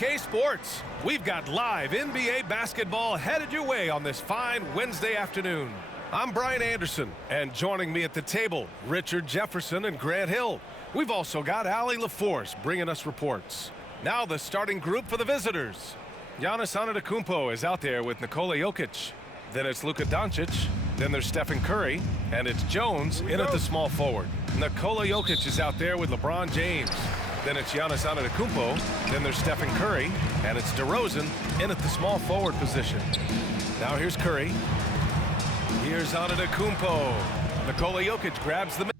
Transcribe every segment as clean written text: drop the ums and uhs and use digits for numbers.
SK Sports. We've got live NBA basketball headed your way on this fine Wednesday afternoon. I'm Brian Anderson, and joining me at the table, Richard Jefferson and Grant Hill. We've also got Allie LaForce bringing us reports. Now the starting group for the visitors. Giannis Antetokounmpo is out there with Nikola Jokic. Then it's Luka Doncic. Then there's Stephen Curry. And it's Jones in at the small forward. Nikola Jokic is out there with LeBron James. Then it's Giannis Antetokounmpo. Then there's Stephen Curry. And it's DeRozan in at the small forward position. Now here's Curry. Here's Antetokounmpo. Nikola Jokic grabs the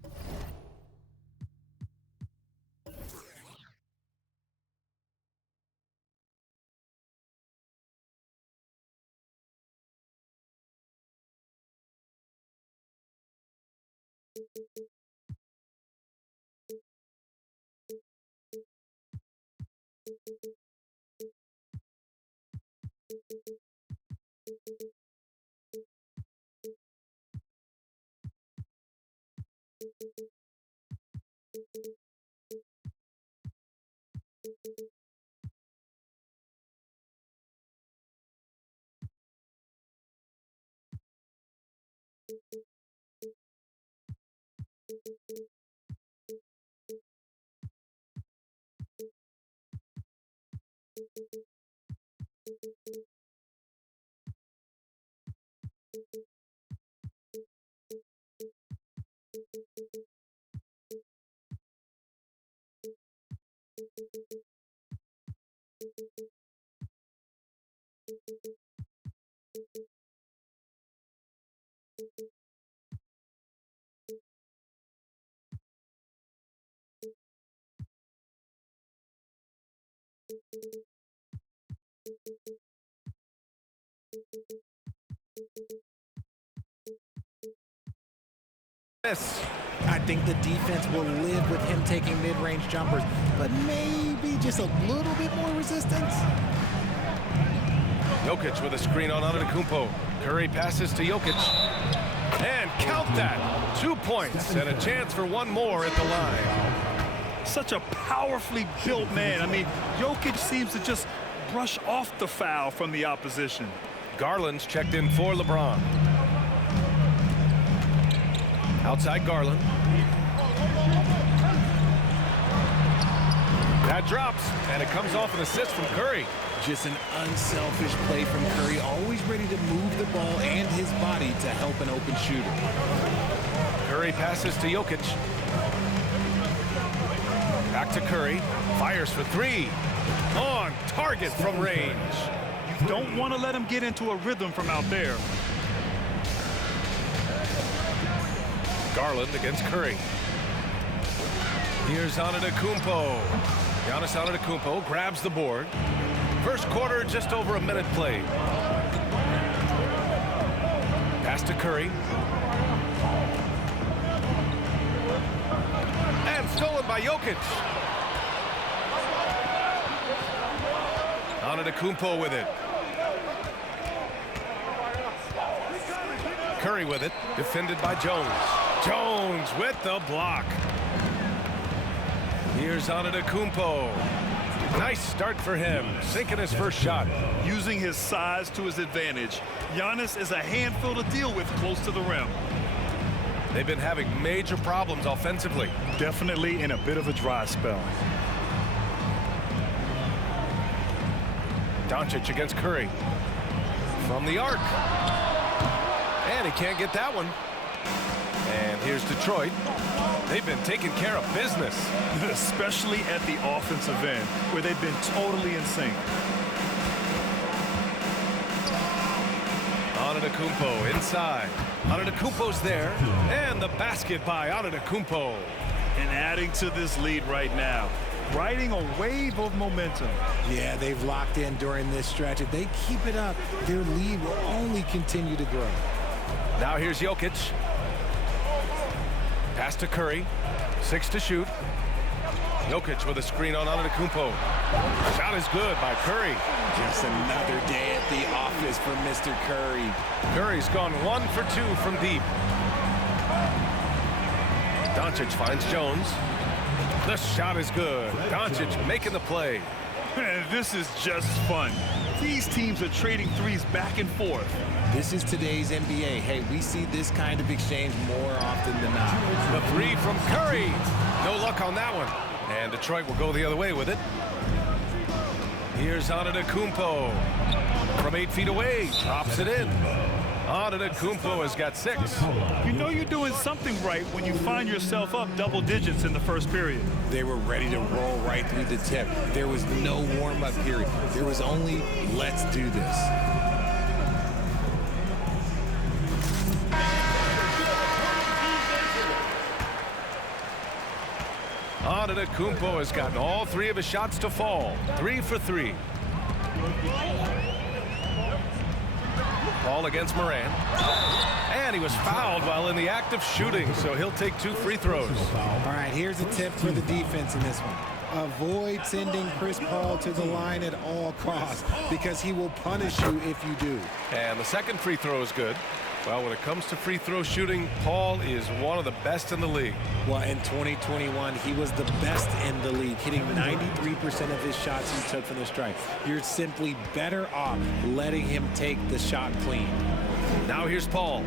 I think the defense will live with him taking mid-range jumpers, but maybe just a little bit more resistance. Jokic with a screen on Antetokounmpo. Curry passes to Jokic. And count that. 2 points and a chance for one more at the line. Such a powerfully built man. I mean, Jokic seems to just brush off the foul from the opposition. Garland's checked in for LeBron. Outside Garland. That drops, and it comes off an assist from Curry. Just an unselfish play from Curry, always ready to move the ball and his body to help an open shooter. Curry passes to Jokic. Back to Curry. Fires for three. On target from range. You don't want to let him get into a rhythm from out there. Garland against Curry. Here's Antetokounmpo. Giannis Antetokounmpo grabs the board. First quarter, just over a minute played. Pass to Curry. And stolen by Jokic. Antetokounmpo with it. Curry with it, defended by Jones. Jones with the block. Here's Antetokounmpo. Nice start for him, sinking his first shot. Using his size to his advantage, Giannis is a handful to deal with close to the rim. They've been having major problems offensively. Definitely in a bit of a dry spell. Doncic against Curry. From the arc. And he can't get that one. And here's Detroit. They've been taking care of business. Especially at the offensive end, where they've been totally in sync. Antetokounmpo inside. Antetokounmpo's there. And the basket by Antetokounmpo. And adding to this lead right now. Riding a wave of momentum. Yeah, they've locked in during this stretch. If they keep it up, their lead will only continue to grow. Now here's Jokic. Pass to Curry. 6 to shoot. Jokic with a screen on Antetokounmpo. Shot is good by Curry. Just another day at the office for Mr. Curry. Curry's gone 1 for 2 from deep. Doncic finds Jones. The shot is good. Doncic making the play. Man, this is just fun. These teams are trading threes back and forth. This is today's NBA. Hey, we see this kind of exchange more often than not. The three from Curry. No luck on that one. And Detroit will go the other way with it. Here's Antetokounmpo. From 8 feet away, drops it in. Antetokounmpo has got 6. You know you're doing something right when you find yourself up double digits in the first period. They were ready to roll right through the tip. There was no warm-up period. There was only, let's do this. Antetokounmpo has gotten all 3 of his shots to fall. 3 for 3. Ball against Moran. And he was fouled while in the act of shooting, so he'll take 2 free throws. All right, here's a tip for the defense in this one. Avoid sending Chris Paul to the line at all costs because he will punish you if you do. And the second free throw is good. Well, when it comes to free throw shooting, Paul is one of the best in the league. Well, in 2021, he was the best in the league, hitting 93% of his shots he took from the stripe. You're simply better off letting him take the shot clean. Now here's Paul.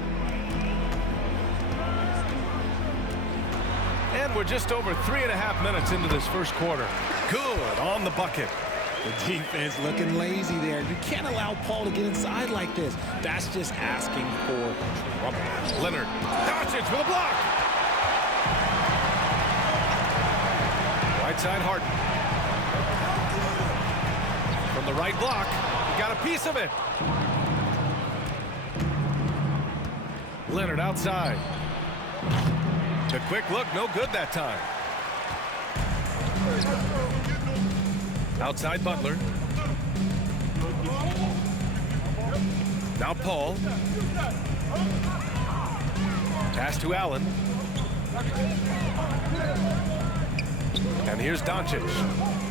And we're just over 3.5 minutes into this first quarter. Good on the bucket. The defense looking lazy there. You can't allow Paul to get inside like this. That's just asking for trouble. Leonard. Doncic with a block. Right side Harden. From the right block. He got a piece of it. Leonard outside. The quick look, no good that time. Outside Butler. Now Paul. Pass to Allen. And here's Doncic.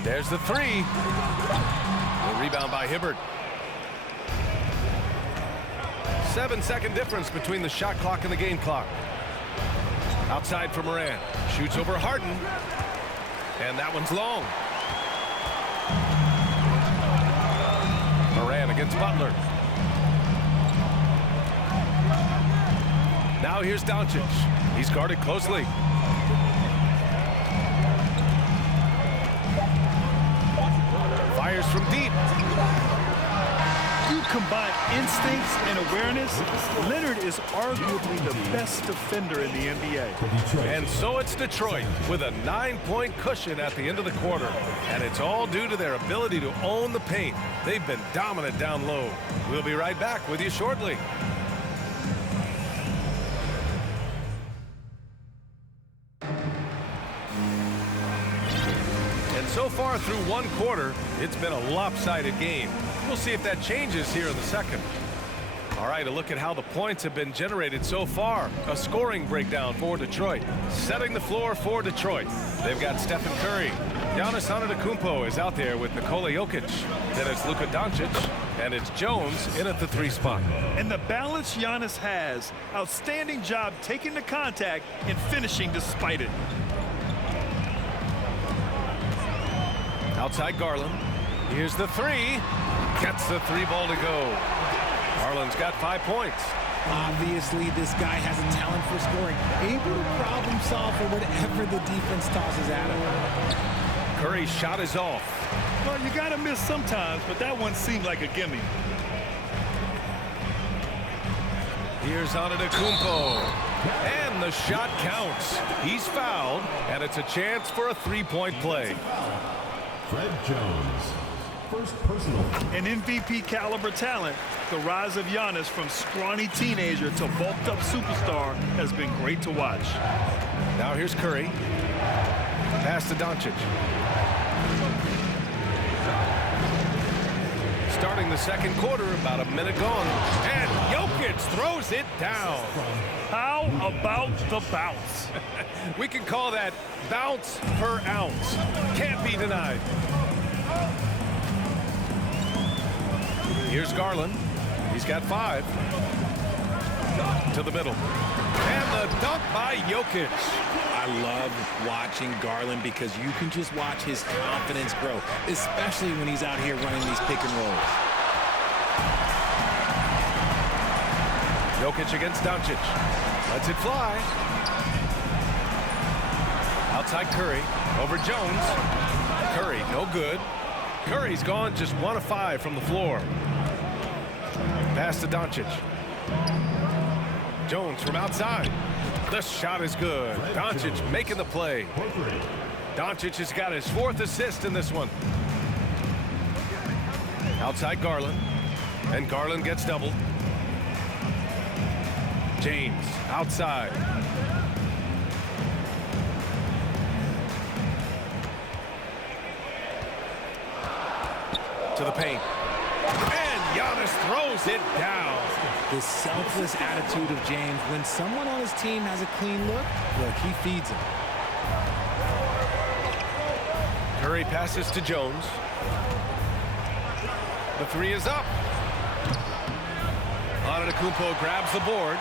There's the 3. The rebound by Hibbert. 7-second difference between the shot clock and the game clock. Outside for Moran. Shoots over Harden. And that one's long. Moran against Butler. Now here's Doncic. He's guarded closely. Fires from deep. You combine instincts and awareness, Leonard is arguably the best defender in the NBA. And so it's Detroit with a 9-point cushion at the end of the quarter. And it's all due to their ability to own the paint. They've been dominant down low. We'll be right back with you shortly. And so far through one quarter, it's been a lopsided game. We'll see if that changes here in the second. All right, a look at how the points have been generated so far. A scoring breakdown for Detroit. Setting the floor for Detroit. They've got Stephen Curry. Giannis Antetokounmpo is out there with Nikola Jokic. Then it's Luka Doncic. And it's Jones in at the 3 spot. And the balance Giannis has. Outstanding job taking the contact and finishing despite it. Outside Garland. Here's the 3. Gets the 3 ball to go. Garland's got 5 points. Obviously, this guy has a talent for scoring, able to problem solve for whatever the defense tosses at him. Curry's shot is off. Well, you got to miss sometimes, but that one seemed like a gimme. Here's Antetokounmpo. And the shot counts. He's fouled, and it's a chance for a 3-point play. Fred Jones, first personal. An MVP caliber talent, the rise of Giannis from scrawny teenager to bulked up superstar has been great to watch. Now here's Curry. Pass to Doncic. Starting the second quarter, about a minute gone. And Jokic throws it down. How about the bounce? We can call that bounce per ounce. Can't be denied. Here's Garland. He's got 5. To the middle. And the dunk by Jokic. I love watching Garland because you can just watch his confidence grow, especially when he's out here running these pick and rolls. Jokic against Doncic. Lets it fly. Outside Curry. Over Jones. Curry, no good. Curry's gone just 1 of 5 from the floor. Pass to Doncic. Jones from outside. The shot is good. Doncic making the play. Doncic has got his 4th assist in this one. Outside Garland. And Garland gets doubled. James outside. To the paint. And Giannis throws it down. The selfless attitude of James. When someone on his team has a clean look, he feeds him. Curry passes to Jones. The 3 is up. Antetokounmpo grabs the board.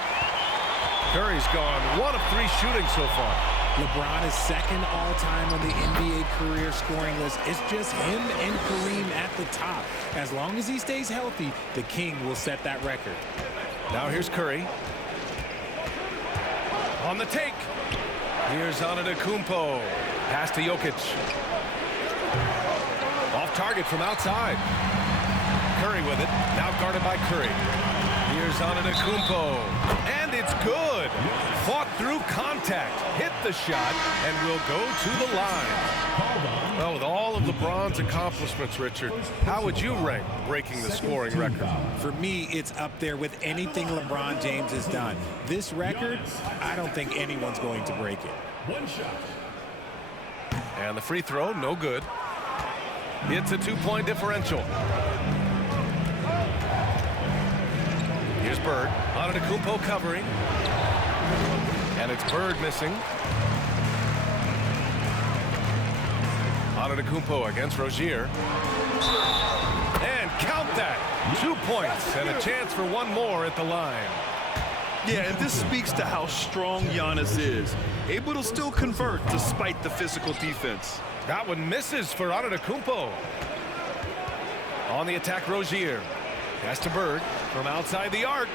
Curry's gone 1 of 3 shooting so far. LeBron is 2nd all-time on the NBA career scoring list. It's just him and Kareem at the top. As long as he stays healthy, the King will set that record. Now here's Curry. On the take. Here's Antetokounmpo. Pass to Jokic. Off target from outside. Curry with it. Now guarded by Curry. Here's Antetokounmpo. And it's good. Fought through contact. Hit the shot and will go to the line. Well, with all of LeBron's accomplishments, Richard, how would you rank breaking the scoring record? For me, it's up there with anything LeBron James has done. This record, I don't think anyone's going to break it. 1 shot. And the free throw, no good. It's a 2-point differential. Here's Bird. Antetokounmpo covering. And it's Bird missing. Antetokounmpo against Rozier. And count that. 2 points and a chance for 1 more at the line. Yeah, and this speaks to how strong Giannis is. Able to still convert despite the physical defense. That one misses for Antetokounmpo. On the attack, Rozier. Pass to Bird from outside the arc.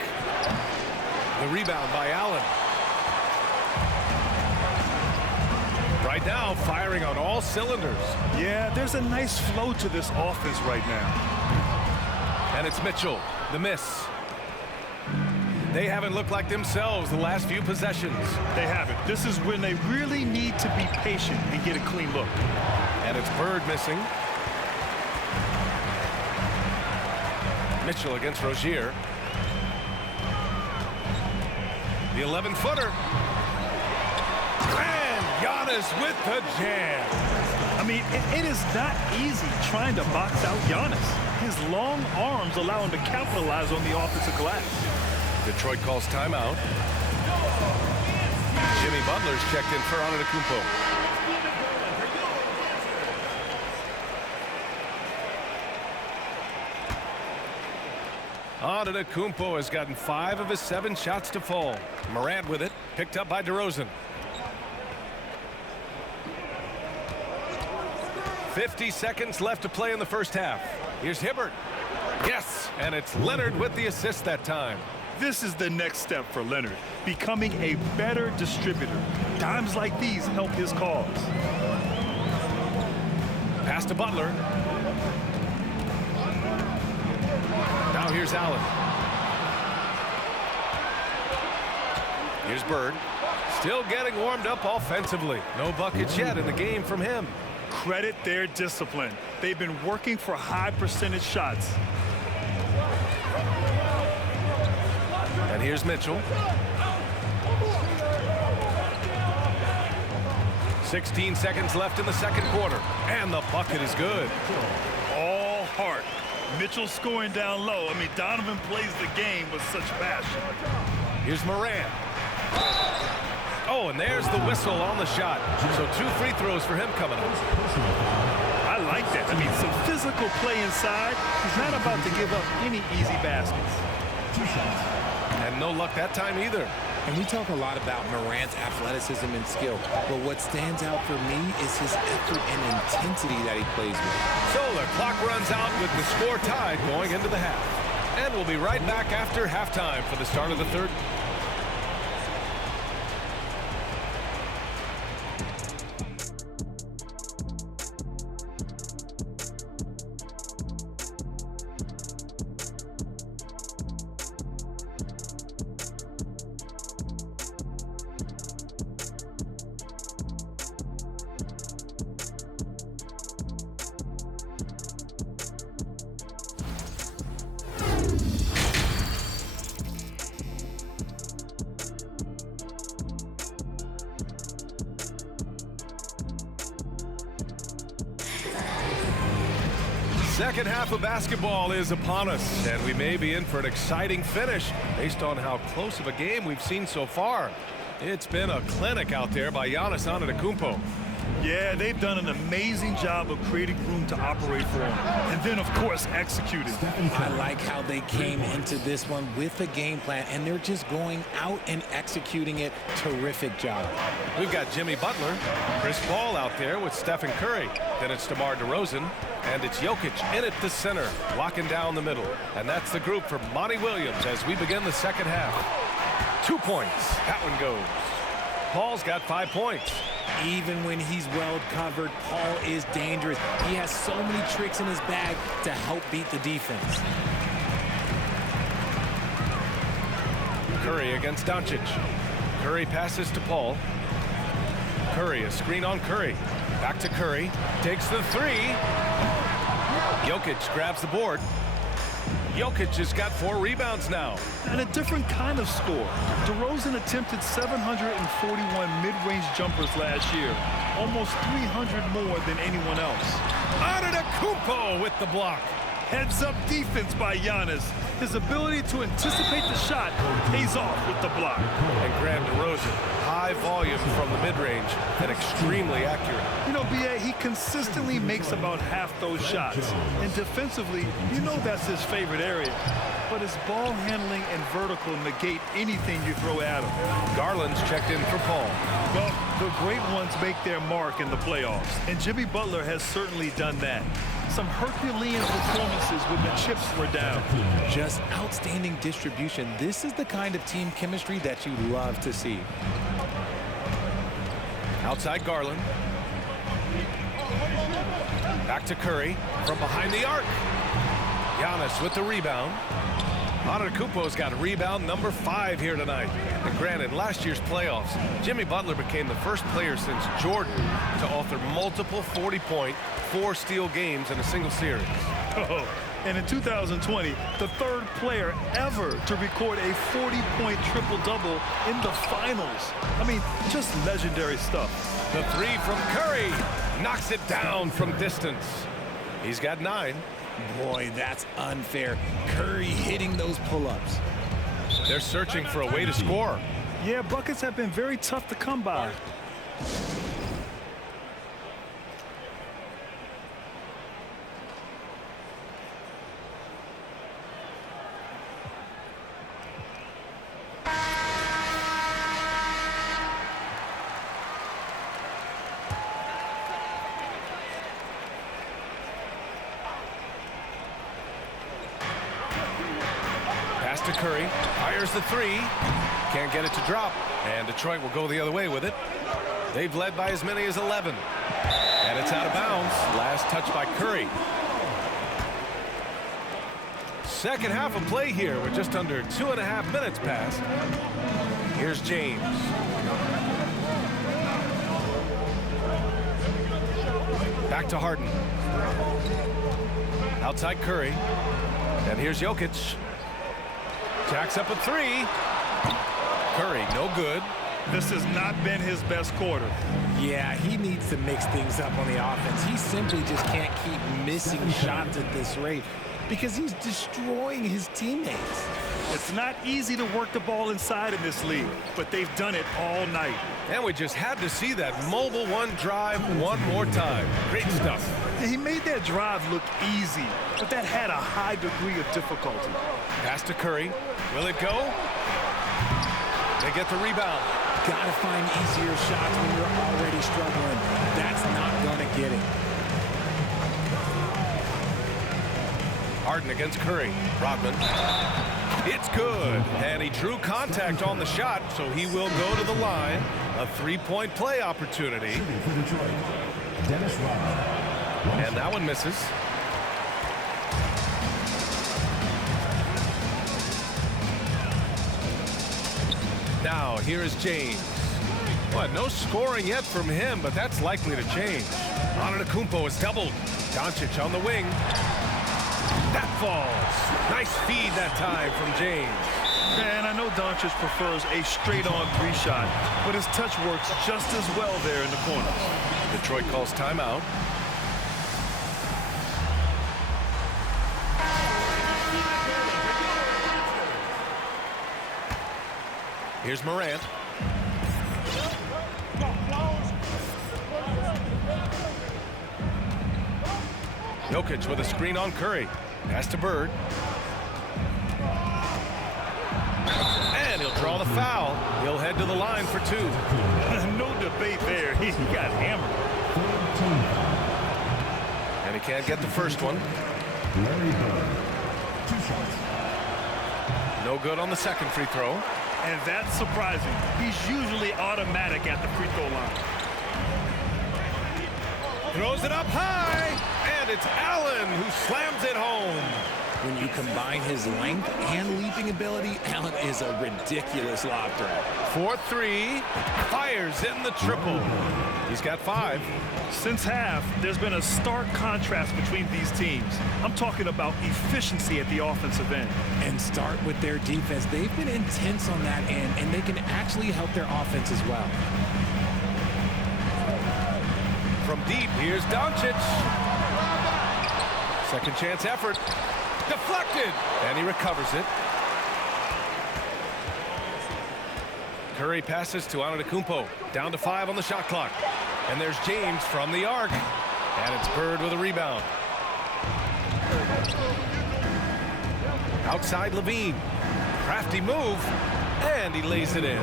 The rebound by Allen. Right now, firing on all cylinders. Yeah, there's a nice flow to this offense right now. And it's Mitchell, the miss. They haven't looked like themselves the last few possessions. They haven't. This is when they really need to be patient and get a clean look. And it's Bird missing. Mitchell against Rozier. The 11-footer. And Giannis with the jam. I mean, it is not easy trying to box out Giannis. His long arms allow him to capitalize on the offensive glass. Detroit calls timeout. Jimmy Butler's checked in for Antetokounmpo. Antetokounmpo has gotten 5 of his 7 shots to fall. Morant with it, picked up by DeRozan. 50 seconds left to play in the first half. Here's Hibbert. Yes, and it's Leonard with the assist that time. This is the next step for Leonard, becoming a better distributor. Times like these help his cause. Pass to Butler. Now here's Allen. Here's Bird. Still getting warmed up offensively. No buckets yet in the game from him. Credit their discipline. They've been working for high percentage shots. And here's Mitchell. 16 seconds left in the second quarter. And the bucket is good. All heart. Mitchell scoring down low. I mean, Donovan plays the game with such passion. Here's Morant. Oh, and there's the whistle on the shot. So 2 free throws for him coming up. I like that. I mean, some physical play inside. He's not about to give up any easy baskets. And no luck that time either. And we talk a lot about Morant's athleticism and skill, but what stands out for me is his effort and intensity that he plays with. So the clock runs out with the score tied going into the half. And we'll be right back after halftime for the start of the third. Second half of basketball is upon us, and we may be in for an exciting finish based on how close of a game we've seen so far. It's been a clinic out there by Giannis Antetokounmpo. Yeah, they've done an amazing job of creating room to operate for him, and then, of course, executing. I like how they came into this one with a game plan, and they're just going out and executing it. Terrific job. We've got Jimmy Butler, Chris Paul out there with Stephen Curry. Then it's DeMar DeRozan, and it's Jokic in at the center, locking down the middle. And that's the group for Monty Williams as we begin the second half. 2 points. That one goes. Paul's got 5 points. Even when he's well covered, Paul is dangerous. He has so many tricks in his bag to help beat the defense. Curry against Doncic. Curry passes to Paul. Curry, a screen on Curry. Back to Curry. Takes the three. Jokic grabs the board. Jokic has got 4 rebounds now. And a different kind of score. DeRozan attempted 741 mid-range jumpers last year, almost 300 more than anyone else. Antetokounmpo with the block. Heads-up defense by Giannis. His ability to anticipate the shot pays off with the block. And Grant DeRozan, high volume from the mid-range and extremely accurate. You know, B.A., he consistently makes about half those shots. And defensively, you know that's his favorite area. But his ball handling and vertical negate anything you throw at him. Garland's checked in for Paul. Well, the great ones make their mark in the playoffs. And Jimmy Butler has certainly done that. Some Herculean performances when the chips were down. Just outstanding distribution. This is the kind of team chemistry that you love to see. Outside Garland. Back to Curry from behind the arc. Giannis with the rebound. Antetokounmpo's got rebound number 5 here tonight. And granted, last year's playoffs, Jimmy Butler became the first player since Jordan to author multiple 40-point, 4-steal games in a single series. Oh, and in 2020, the third player ever to record a 40-point triple-double in the finals. I mean, just legendary stuff. The three from Curry knocks it down from distance. He's got 9. Boy, that's unfair. Curry hitting those pull-ups. They're searching for a way to score. Yeah, buckets have been very tough to come by. To Curry, fires the 3, can't get it to drop, and Detroit will go the other way with it. They've led by as many as 11, and it's out of bounds. Last touch by Curry. Second half of play here with just under 2.5 minutes passed. Here's James. Back to Harden. Outside Curry, and here's Jokic. Jacks up a 3. Curry, no good. This has not been his best quarter. Yeah, he needs to mix things up on the offense. He simply just can't keep missing shots at this rate because he's destroying his teammates. It's not easy to work the ball inside in this league, but they've done it all night. And we just had to see that mobile one drive one more time. Great stuff. He made that drive look easy, but that had a high degree of difficulty. Pass to Curry. Will it go? They get the rebound. Gotta find easier shots when you're already struggling. That's not gonna get it. Harden against Curry. Rodman. It's good. And he drew contact on the shot, so he will go to the line. A three-point play opportunity. For Detroit, Dennis Rodman. And that one misses. Now, here is James. Well, no scoring yet from him, but that's likely to change. Antetokounmpo is doubled. Doncic on the wing. That falls. Nice feed that time from James. And I know Doncic prefers a straight-on three-shot, but his touch works just as well there in the corner. Detroit calls timeout. Here's Morant. Jokic with a screen on Curry. Pass to Bird. And he'll draw the foul. He'll head to the line for two. No debate there. He got hammered. And he can't get the first one. Larry Bird. 2 shots. No good on the second free throw. And that's surprising. He's usually automatic at the free throw line. Throws it up high. And it's Allen who slams it home. When you combine his length and leaping ability, Allen is a ridiculous lob threat. 4-3. Fires in the triple. He's got 5. Since half, there's been a stark contrast between these teams. I'm talking about efficiency at the offensive end. And start with their defense. They've been intense on that end, and they can actually help their offense as well. From deep, here's Doncic. Second chance effort. Deflected. And he recovers it. Curry passes to Antetokounmpo. Down to 5 on the shot clock. And there's James from the arc. And it's Bird with a rebound. Outside Levine. Crafty move. And he lays it in.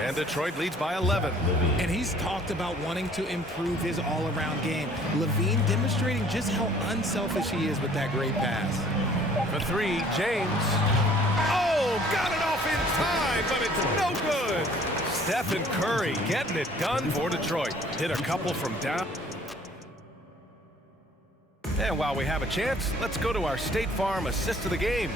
And Detroit leads by 11. And he's talked about wanting to improve his all-around game. Levine demonstrating just how unselfish he is with that great pass. For 3, James. Oh, got it off in time, but it's no good. Stephen Curry getting it done for Detroit. Hit a couple from down. And while we have a chance, let's go to our State Farm assist of the game.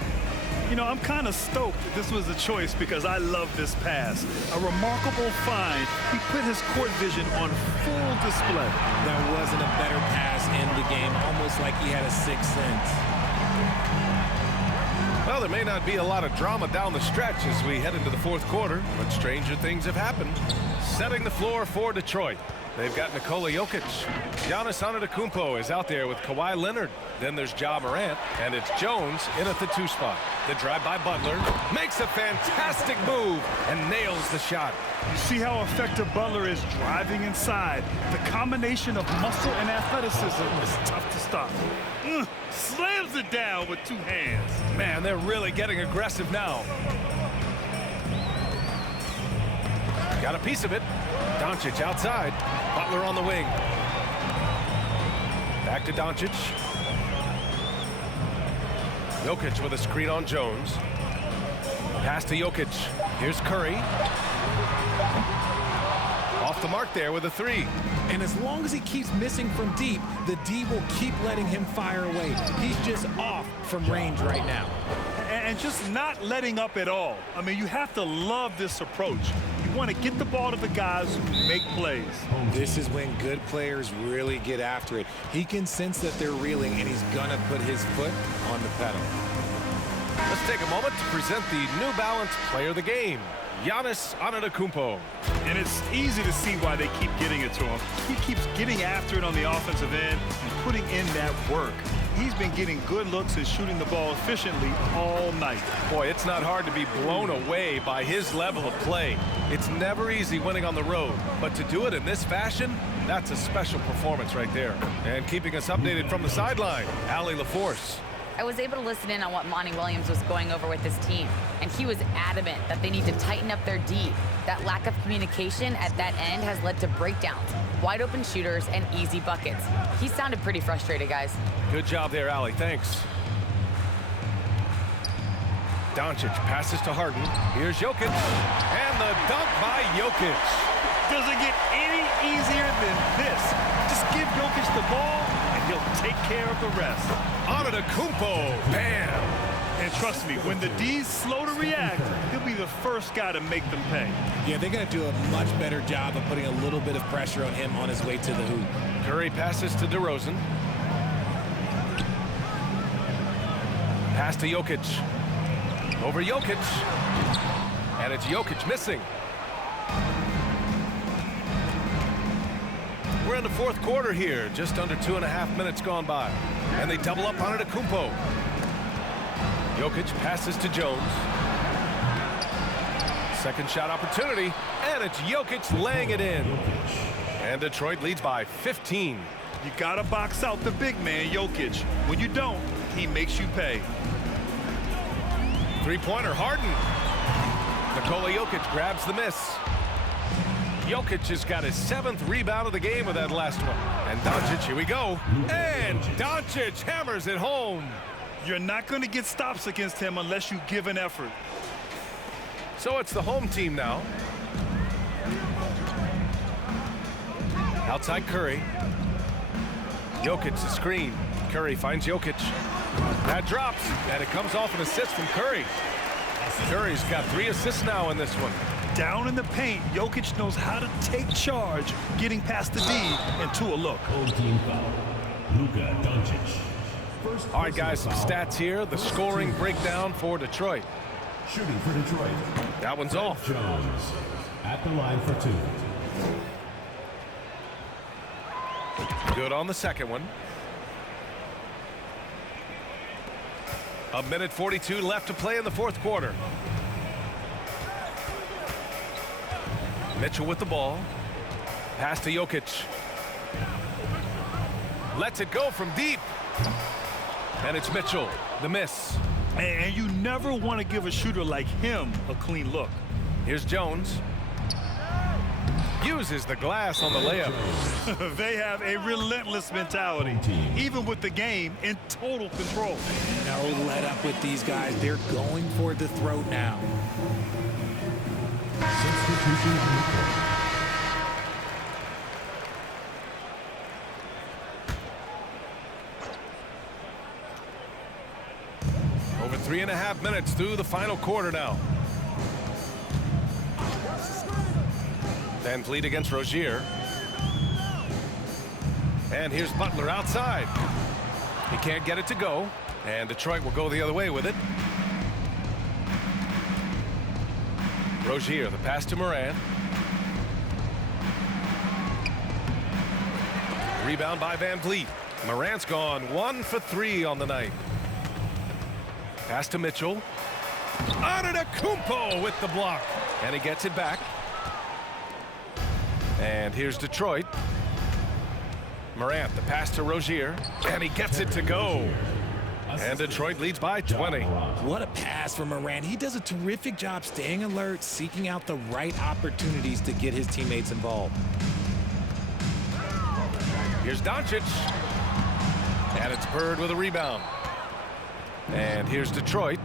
You know, I'm kind of stoked this was a choice because I love this pass. A remarkable find. He put his court vision on full display. There wasn't a better pass in the game, almost like he had a sixth sense. Well, there may not be a lot of drama down the stretch as we head into the fourth quarter, but stranger things have happened. Setting the floor for Detroit. They've got Nikola Jokic. Giannis Antetokounmpo is out there with Kawhi Leonard. Then there's Ja Morant, and it's Jones in at the 2 spot. The drive by Butler makes a fantastic move and nails the shot. You see how effective Butler is driving inside. The combination of muscle and athleticism is tough to stop. Slams it down with 2 hands. Man, they're really getting aggressive now. Got a piece of it. Doncic outside. Butler on the wing. Back to Doncic. Jokic with a screen on Jones. Pass to Jokic. Here's Curry. Off the mark there with a 3. And as long as he keeps missing from deep, the D will keep letting him fire away. He's just off from range right now. And just not letting up at all. I mean, you have to love this approach. You want to get the ball to the guys who make plays. This is when good players really get after it. He can sense that they're reeling, and he's going to put his foot on the pedal. Let's take a moment to present the New Balance Player of the Game, Giannis Antetokounmpo. And it's easy to see why they keep getting it to him. He keeps getting after it on the offensive end and putting in that work. He's been getting good looks and shooting the ball efficiently all night. Boy, it's not hard to be blown away by his level of play. It's never easy winning on the road, but to do it in this fashion, that's a special performance right there. And keeping us updated from the sideline, Allie LaForce. I was able to listen in on what Monty Williams was going over with his team, and he was adamant that they need to tighten up their D. That lack of communication at that end has led to breakdowns, wide open shooters, and easy buckets. He sounded pretty frustrated, guys. Good job there, Allie. Thanks. Doncic passes to Harden. Here's Jokic. And the dunk by Jokic. Doesn't get any easier than this. Just give Jokic the ball, and he'll take care of the rest. Antetokounmpo. Bam. And trust me, when the D's slow to react, he'll be the first guy to make them pay. Yeah, they're going to do a much better job of putting a little bit of pressure on him on his way to the hoop. Curry passes to DeRozan. Pass to Jokic. Over Jokic. And it's Jokic missing. We're in the fourth quarter here. Just under 2.5 minutes gone by. And they double up on Antetokounmpo. Jokic passes to Jones. Second shot opportunity. And it's Jokic laying it in. And Detroit leads by 15. You got to box out the big man, Jokic. When you don't, he makes you pay. Three-pointer, Harden. Nikola Jokic grabs the miss. Jokic has got his 7th rebound of the game with that last one. And Doncic, here we go. And Doncic hammers it home. You're not going to get stops against him unless you give an effort. So it's the home team now. Outside Curry. Jokic, the screen. Curry finds Jokic. That drops, and it comes off an assist from Curry. Curry's got 3 assists now in this one. Down in the paint, Jokic knows how to take charge, getting past the D and to a look. Team foul. Luka Doncic. All right, guys, some stats here. The scoring breakdown for Detroit. Shooting for Detroit. That one's off. Jones at the line for 2. Good on the second one. 1:42 left to play in the fourth quarter. Mitchell with the ball. Pass to Jokic. Lets it go from deep. And it's Mitchell, the miss. And you never want to give a shooter like him a clean look. Here's Jones. Uses the glass on the layup. They have a relentless mentality, even with the game in total control. No let up with these guys. They're going for the throat now. Substitution on the court. Over 3.5 minutes through the final quarter now. Van Vliet against Rozier. And here's Butler outside. He can't get it to go. And Detroit will go the other way with it. Rozier, the pass to Morant. Rebound by Van Vliet. Morant's gone 1 for 3 on the night. Pass to Mitchell. Antetokounmpo with the block. And he gets it back. And here's Detroit. Morant, the pass to Rozier. And he gets it to go. And Detroit leads by 20. What a pass from Morant. He does a terrific job staying alert, seeking out the right opportunities to get his teammates involved. Here's Doncic. And it's Bird with a rebound. And here's Detroit.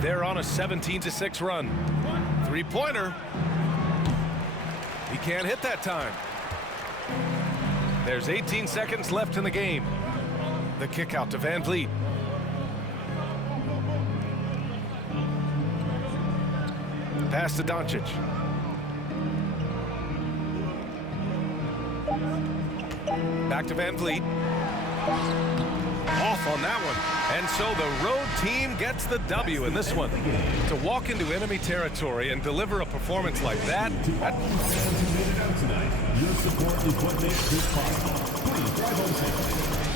They're on a 17-6 run. Three-pointer. He can't hit that time. There's 18 seconds left in the game. The kick out to Van Vliet. Pass to Doncic. Back to Van Vliet. Off on that one. And so the road team gets the W in this one. To walk into enemy territory and deliver a performance like that. To all fans who made it out tonight, your support is what makes this possible. Please drive home safely.